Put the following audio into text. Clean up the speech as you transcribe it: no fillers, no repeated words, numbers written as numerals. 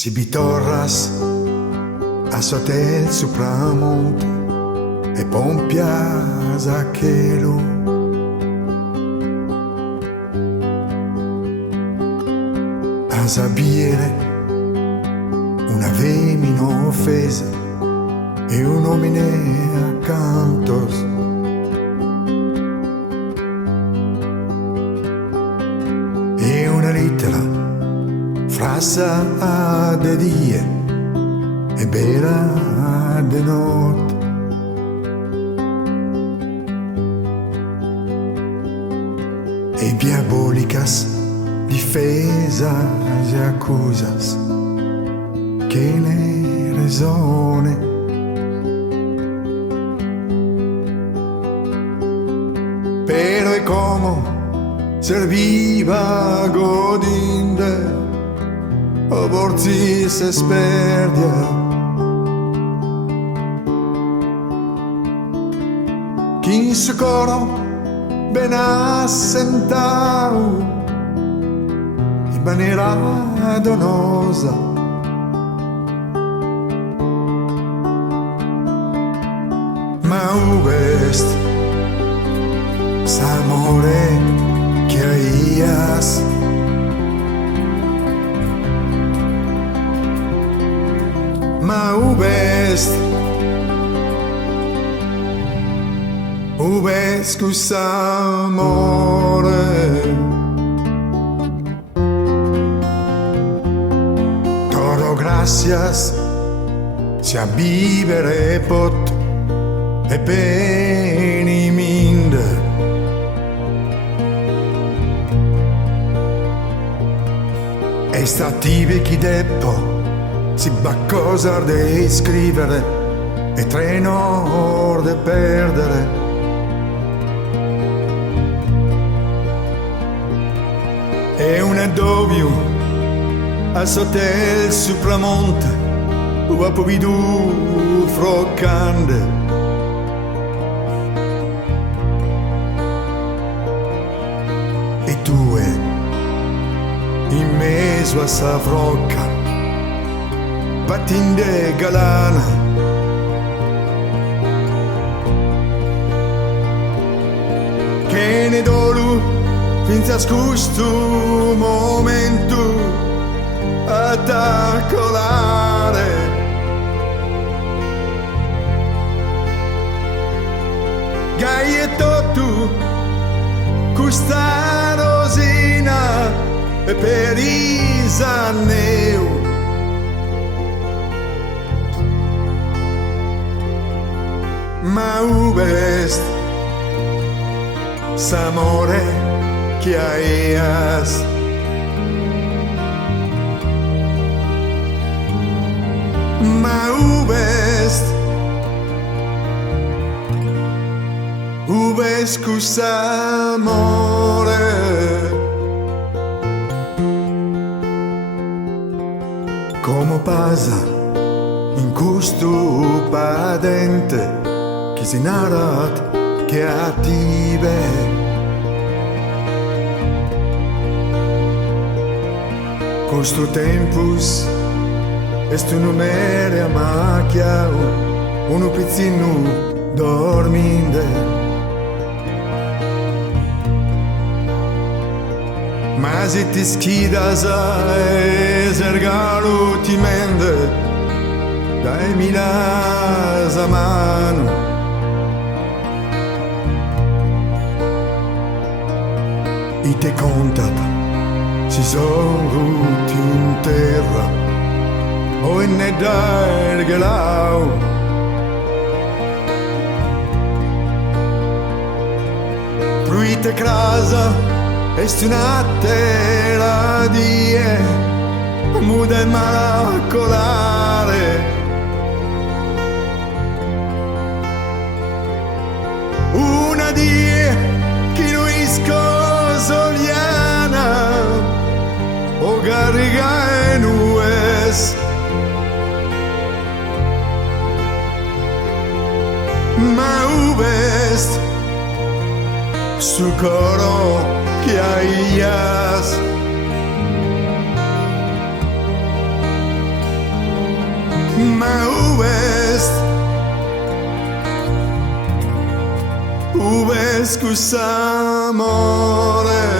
Si bitorras a hotel supramonte e pompias aquelo a sabire una femina offesa e un uomine accantos e una lettera frassa de die e bera de notte. E diabólicas difesas e accusas che ne resone pero e como serviva godinde o borzi se sperdia chi in suo coro ben assentau in maniera donosa ma uvest s'amore che aias ma uvest s'amore todo gracias si a vivere pot e peniminde e stative chi deppo si baccosa de scrivere e treno de perdere e un addobio a sotel supramonte uva povidu froccande e tue in mezzo a sa frocca patinde galana che ne dolu finza scusto momento attaccolare gaietto tu custa rosina e per isaneu ma uvest s'amore che aias ma uvest s'amore come pasa in custo padente che si narat che attive custo tempus est un numere a macchia uno pizzino dorminde ma se ti schidas a esergalo ti mende dai milas a mano e te contat si son ruti in terra o in nedar gelau pruite crasa est una tela die muda e malacolare una die chi noi scosoliana o garriga e nues ma uvest su coro che aias ma uvest kus sa amore